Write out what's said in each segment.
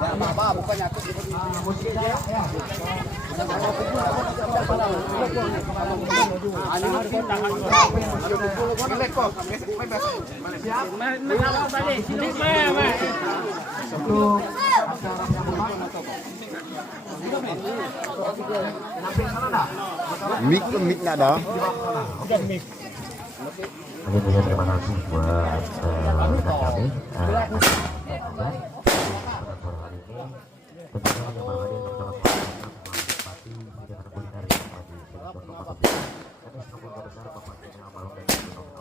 Mic nggak ada. Tentunya terima kasih buat rekan kami. Tentunya menyamar hadir bersama Bupati Kegiatan Kuliner yang tadi Bapak Besar Bapak Amal dan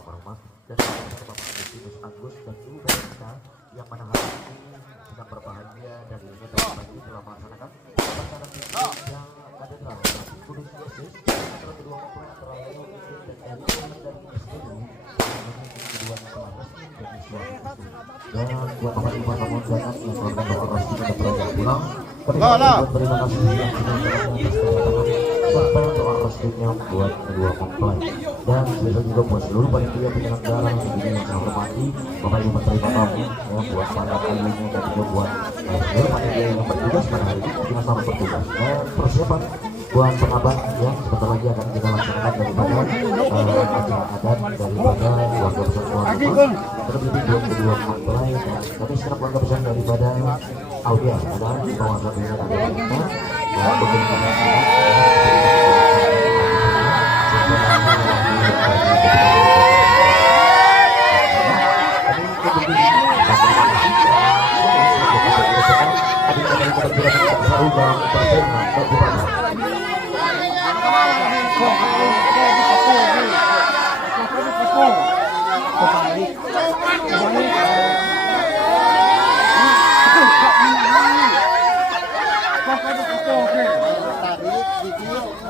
Rumah dan Bapak Justinus Agus dan juga kita yang mana hari ini sedang berbahagia dan ini terbagi telah melaksanakan upacara yang katedral Kudus Yesus antara kedua mempelai antara Leo dan Eli dan Istri dan buat bapak ibu kamu jangan yang melakukan doa rosti pada perayaan pulang. Terima kasih yang serta doa rostinya buat kedua mempelai dan besok juga buat seluruh panitia penyelenggara yang saya hormati, bapak ibu menteri kamu ya, buat para ayahnya dan juga buat seluruh panitia yang bertugas pada hari ini dengan selamat bertugas dan persiapan buat pengabat yang sebentar lagi akan kita laksanakan daripada acara adat daripada keluarga besar keluarga terlebih buat kedua mempelai dan kami sekarang keluarga besar daripada Audia adalah bawah satunya ada kita dan begitu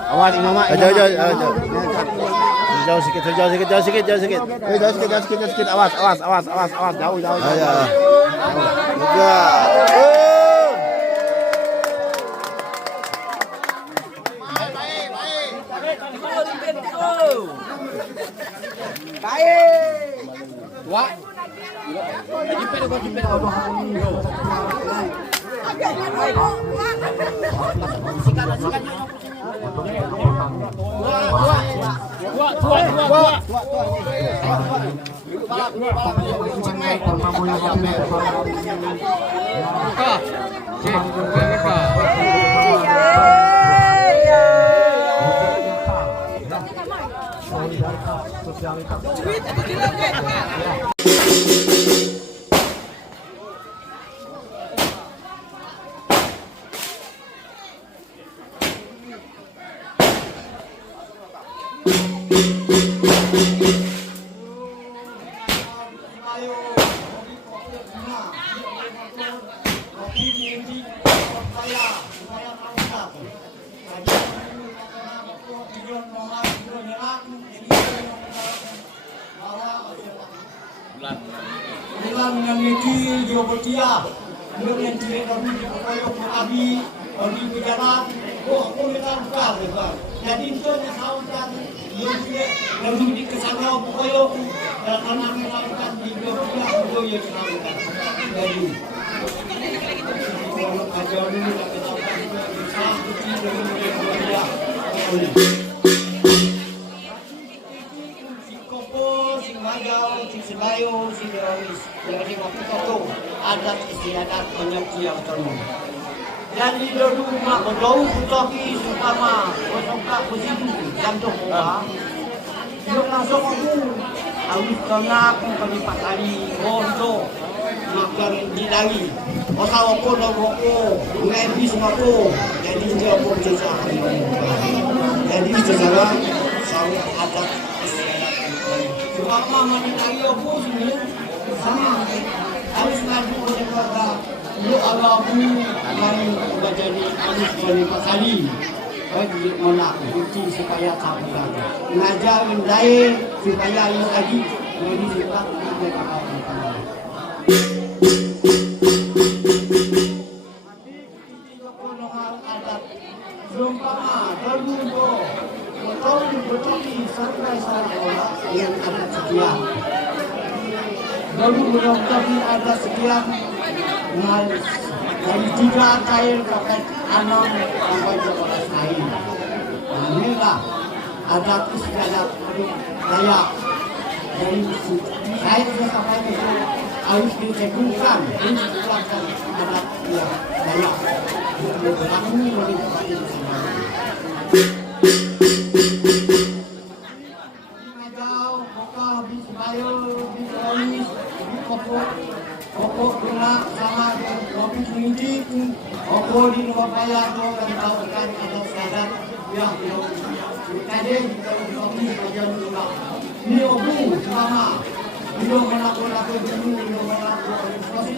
Awas ini mama. Jauh sikit. Jauh sikit. Awas. Jauh. Juga. Jadi itu yang sahaja yang di kesana bukayo dan anak melakukan di Jogja bukayo yang sahaja. Jadi kalau ajar dulu kita bisa cuci dengan media. Si Kopo, si Magau, si Selayo, si Derawis. Jadi waktu itu adat istiadat banyak yang terlalu. Jadi dulu mak berdau kutoki sukama kosongka kusidu jam tu muka. Dia langsung aku kena aku kali kali bondo makan di lagi. Osawa ko logo ngai bis mako. Jadi dia pun jasa. Jadi jasa sama adat sukama mani lagi aku sini sama harus ngadu kepada lu alamu main jadi alif dari pasali bagi menak bukti supaya kamu lagi ngajarin lain supaya ini lagi jadi kita mereka adat Jompama dulu betul sampai sekarang yang ada sekian dulu betul ada sekian dengan dari 3 cair sampai 6 sampai 12 cair. Nah, inilah adat istiadat Dayak. Dari cair sampai ke harus diteguhkan, dipulangkan adat Dayak. Berlaku oleh Pokok gerak sama kopi tinggi, pokok di luar kaya dan tahu kan ada sadat yang tadi kopi kajian juga. Ini obu sama, belum melakukan dulu, belum melakukan kopi.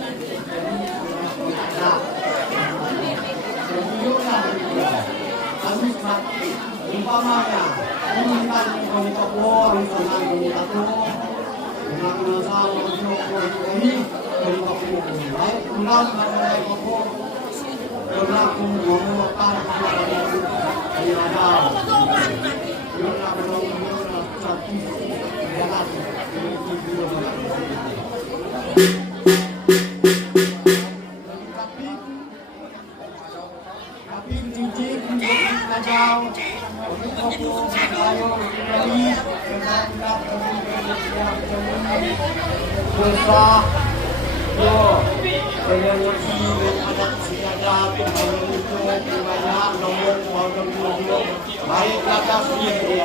Habis mati, umpamanya, menggunakan kopi pokok, menggunakan kopi pokok. Dengan sama ini dari kopi baik pulang dari kopi berlaku mengumumkan dari ada tapi cincin kacau besar yo energi adat istiadat itu banyak nomor baik kata sendiri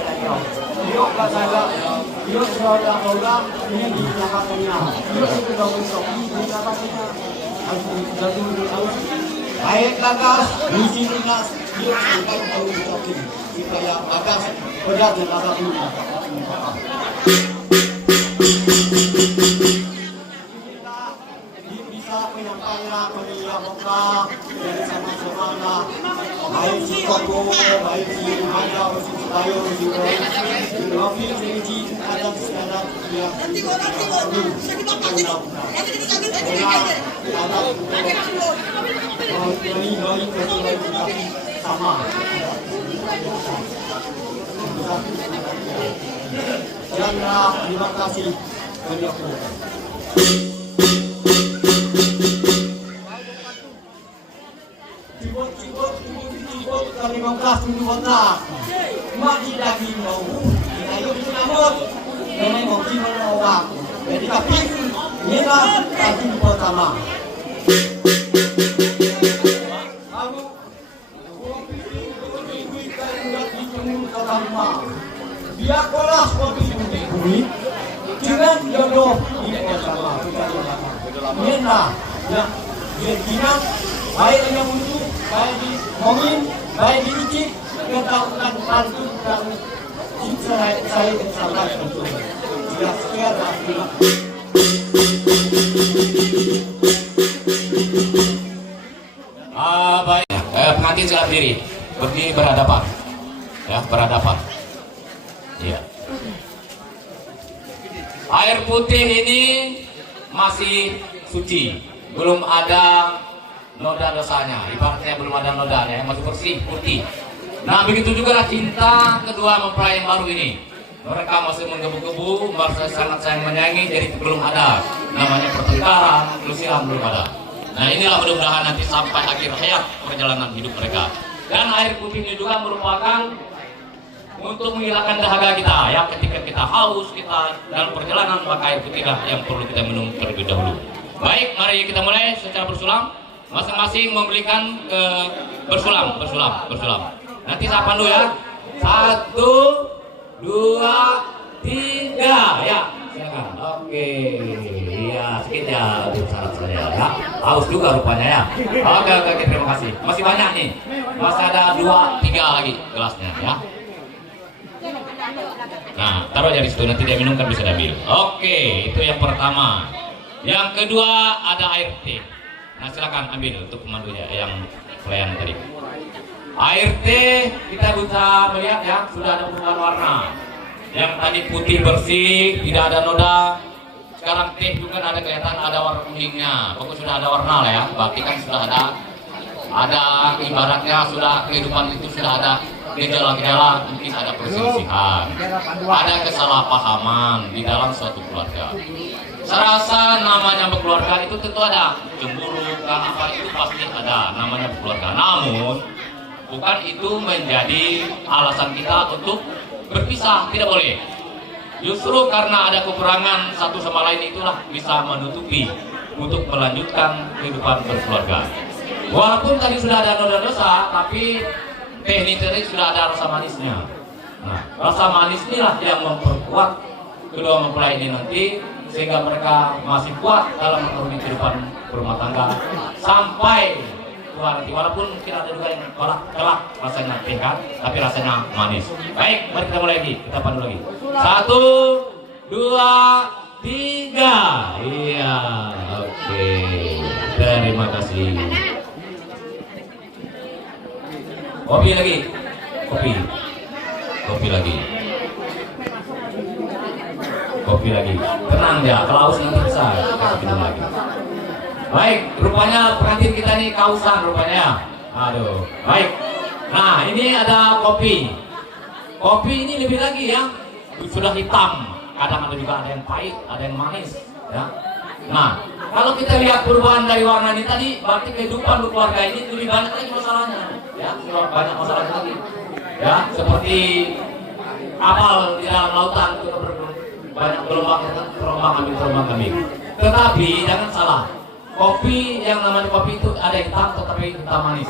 yo kata yo sudah orang ini di belakangnya yo sudah bersopi di belakangnya baik kata di sini nas yo sudah bersopi supaya bagas berat dan belakangnya. Menyampaikan media muka dari sama-sama baik si Koko, baik si Mada, si Bayo, si Rofi, si ada sekarang yang sama. Terima kasih. Kali 15 kota mati lagi mau ayo dinamut memang mau kinolowak jadi tapi inilah lagi pertama kamu biar kolas kopi bumi jangan jodoh di pertama inilah yang jadinya baik yang untuk baik di momin baik di icip ketahuan bantu dan saya sangat betul tidak sekira baik pengantin silakan berdiri berhadapan ya berhadapan ya air putih ini masih suci belum ada noda dosanya, ibaratnya belum ada nodanya, masih bersih, putih. Nah begitu juga cinta kedua mempelai yang baru ini. Mereka masih menggebu-gebu, merasa sangat sayang menyayangi, jadi belum ada namanya pertengkaran, kelusihan belum ada. Nah inilah mudah-mudahan nanti sampai akhir hayat perjalanan hidup mereka. Dan air putih ini juga merupakan untuk menghilangkan dahaga kita, ya ketika kita haus, kita dalam perjalanan maka air putihlah yang perlu kita minum terlebih dahulu. Baik, mari kita mulai secara bersulam. Masing-masing memberikan bersulam. Nanti saya pandu ya. 1, 2, 3 ya. Silakan. Oke. Iya, sedikit ya untuk syarat saja ya. Haus juga rupanya ya. Oke, terima kasih. Masih banyak nih. Masih ada 2, 3 lagi gelasnya ya. Nah, taruh aja di situ nanti dia minum kan bisa diambil. Oke, itu yang pertama. Yang kedua ada air teh. Nah silakan ambil untuk pemandunya yang pelayan tadi. Air teh kita bisa melihat ya sudah ada perubahan warna. Yang tadi putih bersih, tidak ada noda. Sekarang teh juga ada kelihatan ada warna kuningnya. Pokoknya sudah ada warna lah ya. Berarti kan sudah ada ibaratnya sudah kehidupan itu sudah ada gejala-gejala, mungkin ada perselisihan, ada kesalahpahaman di dalam suatu keluarga. Saya rasa namanya berkeluarga itu tentu ada cemburu, apa itu pasti ada namanya berkeluarga. Namun bukan itu menjadi alasan kita untuk berpisah, tidak boleh. Justru karena ada kekurangan satu sama lain itulah bisa menutupi untuk melanjutkan kehidupan berkeluarga. Walaupun tadi sudah ada noda dosa, tapi teknik tadi sudah ada rasa manisnya. Nah, rasa manis inilah yang memperkuat kedua mempelai ini nanti, sehingga mereka masih kuat dalam mengarungi kehidupan berumah tangga sampai tua nanti. Walaupun mungkin ada juga yang kelak rasanya tingkat, tapi rasanya manis. Baik, mari kita mulai lagi, kita pandu lagi. 1, 2, 3. Iya, oke. Terima kasih. Kopi lagi, kopi lagi. Kopi lagi, tenang ya, kalau haus nanti bisa kasih minum lagi. Baik, rupanya pengantin kita ini kausan rupanya. Aduh, baik. Nah, ini ada kopi. Kopi ini lebih lagi ya, sudah hitam. Kadang ada juga ada yang pahit, ada yang manis. Ya. Nah, kalau kita lihat perubahan dari warna ini tadi, berarti kehidupan berkeluarga ini lebih banyak lagi masalahnya. Ya, banyak masalahnya lagi. Ya, seperti kapal di dalam lautan itu banyak terombang ambing. Tetapi jangan salah, kopi yang namanya kopi itu ada hitam tetapi hitam manis.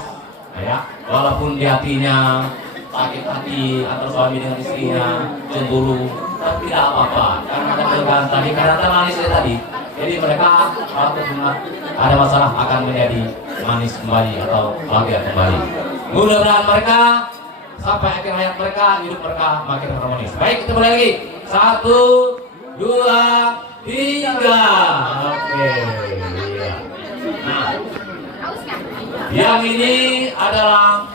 Ya, walaupun di hatinya sakit hati atau suami dengan istrinya cemburu, tapi tidak apa-apa karena ada kelegaan tadi, karena ada manisnya tadi. Jadi mereka kalau ada masalah akan menjadi manis kembali atau bahagia kembali. Mudah-mudahan mereka sampai akhir hayat mereka, hidup mereka makin harmonis. Baik, kita mulai lagi. 1, 2, 3. Oke. Iya. Nah, yang ini adalah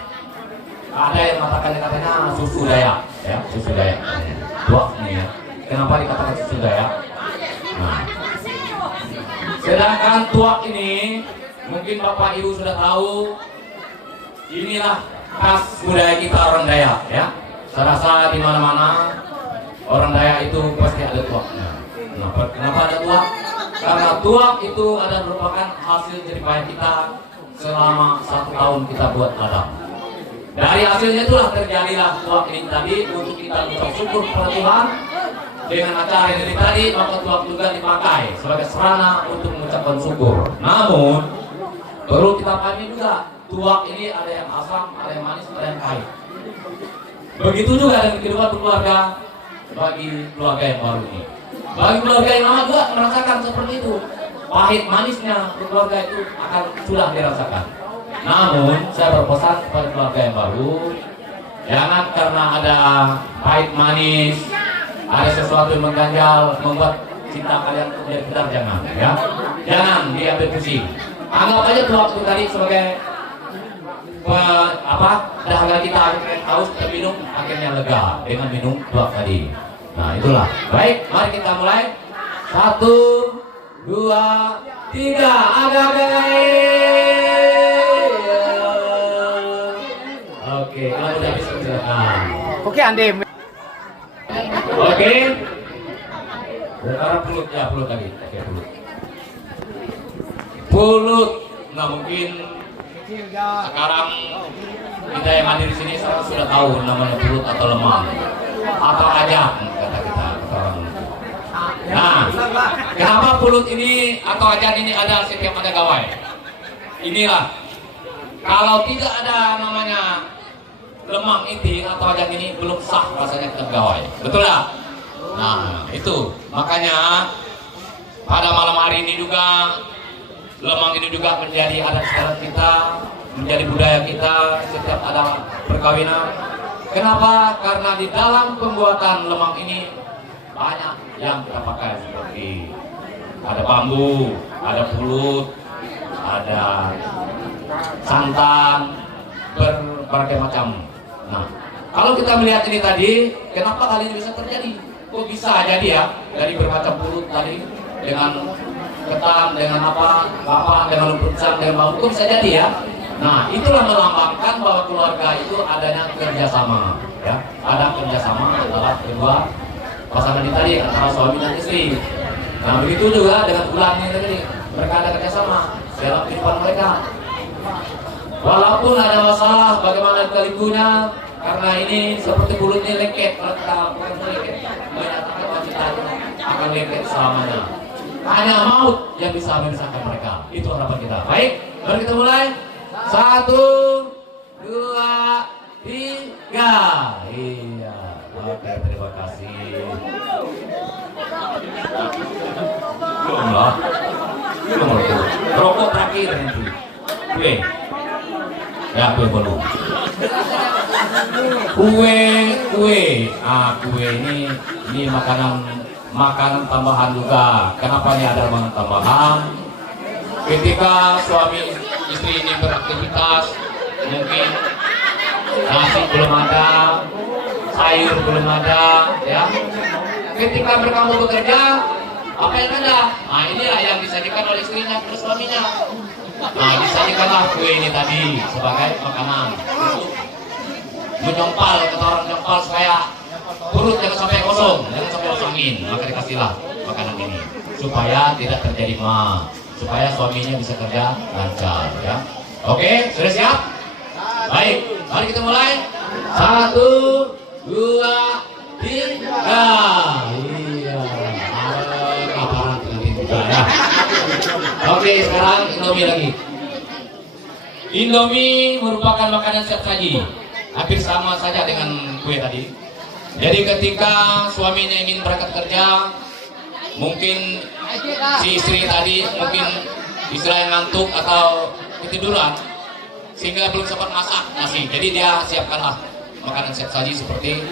ada yang mengatakan katanya susu Dayak, ya, susu Dayak. Tuak nih ya. Kenapa dikatakan susu Dayak? Nah, sedangkan tuak ini mungkin Bapak Ibu sudah tahu, inilah khas budaya kita orang Dayak, ya. Saya rasa di mana-mana orang Dayak itu pasti ada tuaknya. Kenapa ada tuak? Karena tuak itu ada merupakan hasil jeripaya kita selama 1 tahun kita buat ladang. Dari hasilnya itulah terjadilah tuak ini tadi untuk kita mengucap syukur kepada Tuhan. Dengan acara ini tadi, maka tuak juga dipakai sebagai sarana untuk mengucapkan syukur. Namun perlu kita pahami juga, tuak ini ada yang asam, ada yang manis, ada yang pahit. Begitu juga dengan kehidupan berkeluarga bagi keluarga yang baru ini. Bagi keluarga yang lama juga merasakan seperti itu. Pahit manisnya keluarga itu akan sudah dirasakan. Namun saya berpesan kepada keluarga yang baru, jangan karena ada pahit manis, ada sesuatu yang mengganjal membuat cinta kalian menjadi pedar, jangan, ya. Jangan diambil pusing. Anggap aja tuak itu tadi sebagai dahaga kita haus terminum, akhirnya lega dengan minum tuak tadi. Nah, itulah. Baik, mari kita mulai. 1, 2, 3. Oke, kalau udah bisa silakan. Oke, Ande. Oke. Sekarang pulut ya, pulut lagi. Oke, pulut. Pulut. Nah, mungkin sekarang kita yang hadir di sini sudah tahu namanya pulut atau lemang atau ajak kata kita. Nah, kenapa pulut ini atau ajak ini ada setiap ada gawai? Inilah, kalau tidak ada namanya lemang ini atau ajak ini belum sah rasanya tetap gawai. Betul ya? Nah, itu makanya pada malam hari ini juga lemang ini juga menjadi adat istiadat kita, menjadi budaya kita setiap ada perkawinan. Kenapa? Karena di dalam pembuatan lemang ini banyak yang kita pakai, seperti ada bambu, ada pulut, ada santan, berbagai macam. Nah, kalau kita melihat ini tadi, kenapa hal ini bisa terjadi? Kok bisa jadi ya, dari bermacam pulut tadi dengan ketan, dengan apa, dengan lumpur pisang, dengan bambu, kok bisa jadi ya? Nah, itulah melambangkan bahwa keluarga itu adanya kerjasama, ya. Ada kerjasama antara kedua pasangan ini tadi, antara suami dan istri. Nah begitu juga dengan ulangnya tadi, mereka ada kerjasama dalam kehidupan mereka. Walaupun ada masalah bagaimana kelikunya, karena ini seperti bulutnya lengket, mereka bukan lengket, menyatakan wanitanya akan lengket selamanya. Hanya maut yang bisa memisahkan mereka. Itu harapan kita. Baik, mari kita mulai. 1, 2, 3. Iya. Oke, terima kasih. Belum lah. Rokok terakhir nanti. Kue. Ya, kue belum. Kue. Kue ini makanan tambahan juga. Kenapa ini ada makanan tambahan? Ketika suami istri ini beraktivitas, mungkin nasi belum ada, sayur belum ada, ya. Ketika mereka mau bekerja, apa yang ada? Nah, inilah yang disajikan oleh istrinya ke suaminya. Nah, disajikanlah kue ini tadi sebagai makanan. Menyompal, kata orang menyompal supaya perut jangan sampai kosong, jangan sampai kosongin. Maka dikasihlah makanan ini supaya tidak terjadi ma, supaya suaminya bisa kerja lancar, ya. Oke, sudah siap? Baik, mari kita mulai. 1, 2, 3. Iya. Kaparan juga ya. Oke, sekarang Indomie lagi. Indomie merupakan makanan siap saji. Hampir sama saja dengan kue tadi. Jadi ketika suaminya ingin berangkat kerja, mungkin si istri tadi mungkin istilahnya ngantuk atau ketiduran sehingga belum sempat masak nasi. Jadi dia siapkanlah makanan siap saji seperti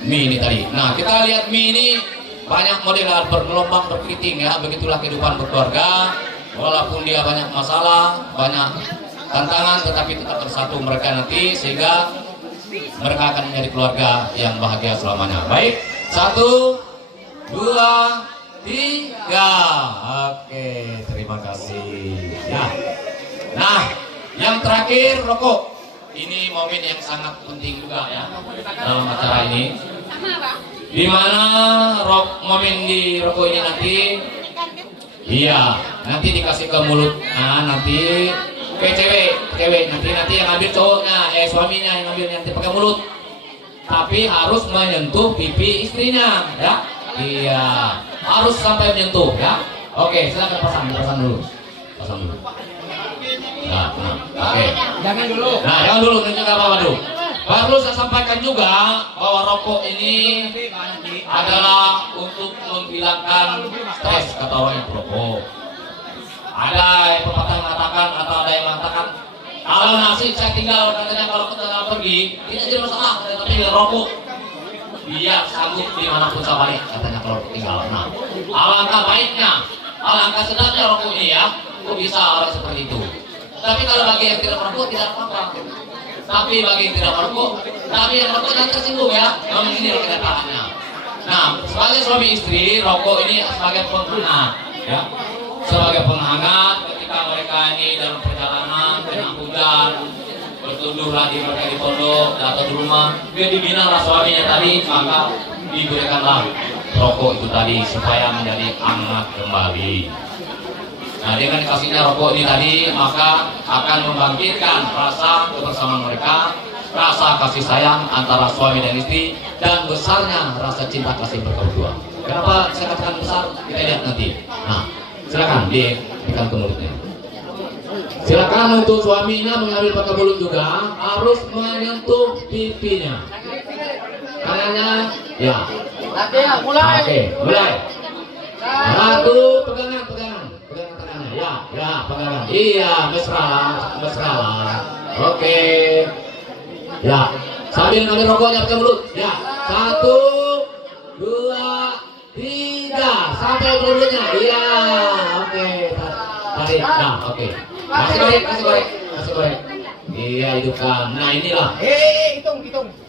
mie ini tadi. Nah, kita lihat mie ini banyak model bergelombang berkeriting ya. Begitulah kehidupan berkeluarga. Walaupun dia banyak masalah, banyak tantangan, tetapi tetap bersatu mereka nanti sehingga mereka akan menjadi keluarga yang bahagia selamanya. Baik, 1, 2, 3. Oke, terima kasih. Ya. Nah, yang terakhir rokok. Ini momen yang sangat penting juga ya dalam acara ini. Di mana momen di rokok ini nanti, iya, nanti dikasih ke mulut. Nah, nanti ke cewek nanti yang ambil cowoknya, suaminya yang ambil nanti pakai mulut. Tapi harus menyentuh pipi istrinya, ya. Iya, harus sampai menyentuh, ya. Oke, silakan pasang dulu. Nah, oke. Jangan dulu, tunjukkan apa dulu. Perlu saya sampaikan juga bahwa rokok ini adalah untuk menghilangkan stres, kata orang yang perokok. Ada yang pepatah mengatakan atau ada yang mengatakan kalau nasi saya tinggal, katanya kalau kita pergi tidak jadi masalah, tapi rokok dia sanggup dimanapun saya balik, katanya kalau tinggal. Nah, alangkah baiknya, alangkah sedapnya rokok ini ya, kok bisa orang seperti itu. Tapi kalau bagi yang tidak merokok tidak apa-apa. Tapi bagi yang tidak merokok, tapi yang merokok jangan tersinggung ya. Memang ini kenyataannya. Nah, sebagai suami istri, rokok ini sebagai penghangat, ya. Sebagai penghangat ketika mereka ini dalam perjalanan kena hujan, berteduh lagi mereka di pondok atau di rumah, dia dibina lah suaminya tadi, maka diberikanlah rokok itu tadi supaya menjadi hangat kembali. Nah, dengan kasihnya rokok ini tadi, maka akan membangkitkan rasa kebersamaan mereka, rasa kasih sayang antara suami dan istri, dan besarnya rasa cinta kasih mereka berdua. Kenapa saya katakan besar? Kita lihat nanti. Nah, silakan diberikan ke mulutnya. Silakan untuk suaminya mengambil pakai mulut juga, harus menyentuh pipinya. Kanannya, ya. Oke, mulai. 1, pegangan. Ya, pegangan. Iya, mesra lah. Oke. Ya, sambil ngambil rokoknya pakai mulut. Ya, 1, 2, 3, sampai mulutnya. Iya, oke. Tarik. Nah, oke. Kasih goreng. Iya, hidupkan. Nah, inilah. Hitung.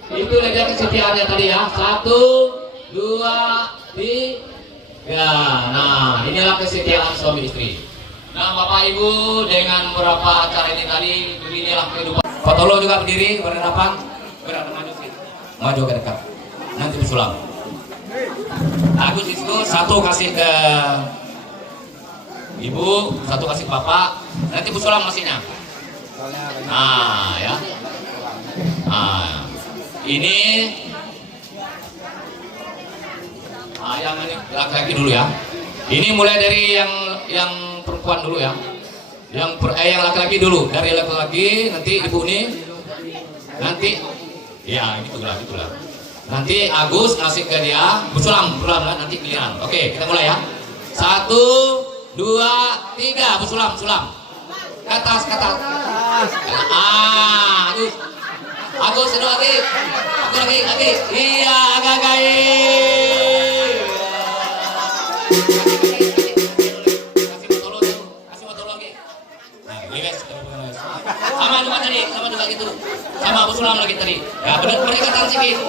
Itu aja kesetiaannya tadi ya. 1, 2, 3. Nah, inilah kesetiaan suami istri. Nah, Bapak Ibu, dengan beberapa acara ini tadi, beginilah kehidupan. Fotolo juga berdiri, berhadapan, gerak maju ke dekat. Nanti bersulang. Agus itu satu kasih ke ibu, satu kasih ke bapak. Nanti Bu Sulam masihnya. Nah, ya. Nah, ini yang ini laki-laki dulu ya. Ini mulai dari yang perempuan dulu ya. Yang laki-laki dulu, dari laki-laki nanti ibu ini, nanti ya gitulah. Nanti Agus ngasih ke dia, Bu Sulam nanti giliran. Oke, kita mulai ya. 1, 2, 3, Bu Sulam. Ke atas. Agus satu lagi. Iya, agak-agak. Kasih motor lagi. Nah, liwes. Sama juga gitu. Sama Bu Sulam lagi tadi. Ya, berdekatan sedikit.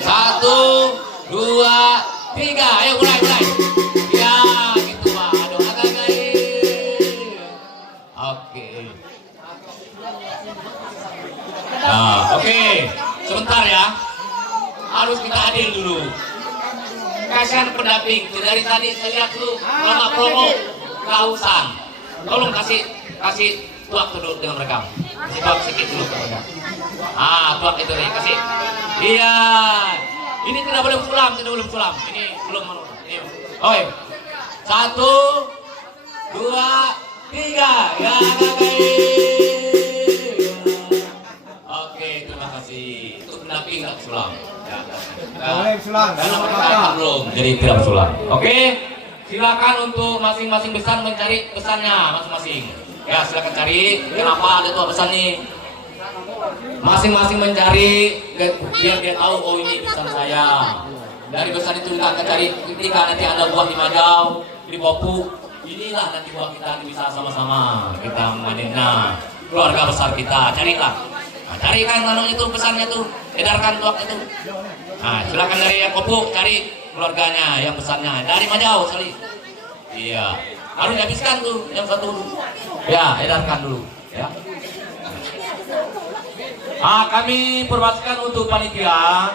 1, 2, 3. Ayo mulai. Ya, gitu Pak. Aduh, agak-agak. Oke. Nah, oke. Sebentar ya. Harus kita adil dulu. Kasihan pendamping. Dari tadi saya lihat dulu promo kehausan. Tolong kasih tuak dulu dengan mereka. Kasih tuak sedikit dulu ke mereka. Tuak itu nih kasih. Iya. Ini tidak boleh sulam. Ini belum menurut. Oke. 1, 2, 3. Ya, oke, terima kasih. Itu pendamping nggak sulam. Ya. Karena mereka belum, jadi tidak sulam. Oke. Silakan untuk masing-masing besan mencari pesannya masing-masing. Ya, silakan cari. Kenapa ada tuh pesan nih? Masing-masing mencari biar dia tahu, oh ini pesan saya. Dari pesan itu kita akan cari ketika nanti ada buah di Majau, di Bopu. Inilah nanti buah kita bisa sama-sama kita manennya. Keluarga besar kita, carilah. Nah, carikan itu pesannya tuh, edarkan tuak itu. Nah, silakan dari yang Bopu cari keluarganya yang pesannya dari Majau sekali. Iya, harus dihabiskan tuh yang satu. Ya, edarkan dulu. Ya. Kami perwakilan untuk panitia.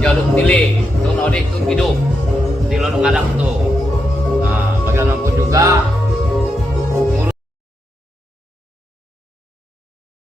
Jaluk tili, tun odik tun hidup di lorong ngadang tuh.